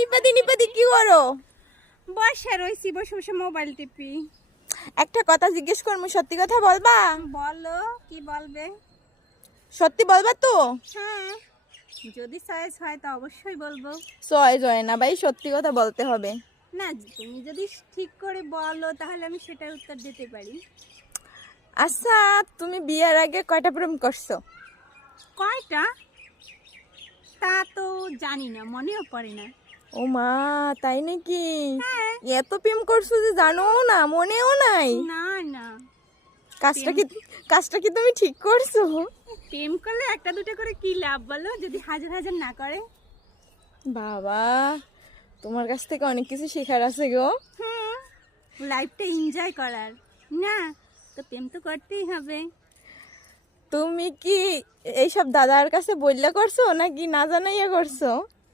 নিপাতি কি করো? বসে রইছি, বসে বসে মোবাইল টিপি। একটা কথা জিজ্ঞেস করবো, সত্যি কথা বলবা? বলো, কি বলবে? সত্যি বলবা তো? হ্যাঁ, যদি চয়েস হয় তো অবশ্যই বলবো। চয়েস হয় না ভাই, সত্যি কথা বলতে হবে। না, তুমি যদি ঠিক করে বলো তাহলে আমি সেটার উত্তর দিতে পারি। আচ্ছা, তুমি বিয়ের আগে কয়টা প্রেম করছো? কয়টা তা তো জানি না, মনেও পড়ে না। ও মা, তাই নাকি? হ্যাঁ। এত প্রেম করছো যে জানো না, মনেও নাই? না না, কাজটা কি তুমি ঠিক করছো? প্রেম করলে একটা দুটো করে কি লাভ বলো, যদি হাজার হাজার না করে? বাবা, তোমার কাছ থেকে অনেক কিছু শেখার আছে গো। হুম, লাইফটা এনজয় করার না, তো প্রেম তো করতেই হবে। তুমি কি এইসব দাদার কাছে বললে করছো নাকি না জানাইয়া করছো?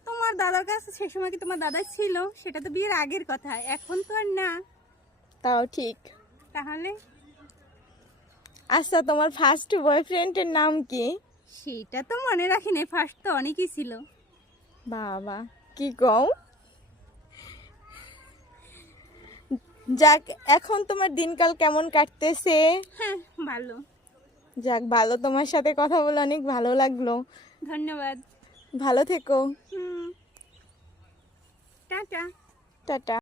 তোমার দাদার কাছে সেই সময় কি তোমার দাদা ছিল? সেটা তো বিয়ের আগের কথা, এখন তো আর না। তাও ঠিক। তাহলে আচ্ছা, তোমার ফার্স্ট বয়ফ্রেন্ডের নাম কি? সেটা তো মনে রাখিনি, ফার্স্ট তো অনেকই ছিল। বাবা, কি কও? যাক, এখন তোমার দিনকাল কেমন কাটতেছে? হ্যাঁ, ভালো। যাক, ভালো, তোমার সাথে কথা বলে অনেক ভালো লাগলো। ধন্যবাদ। ভালো থেকো। হুম, টাটা। টাটা।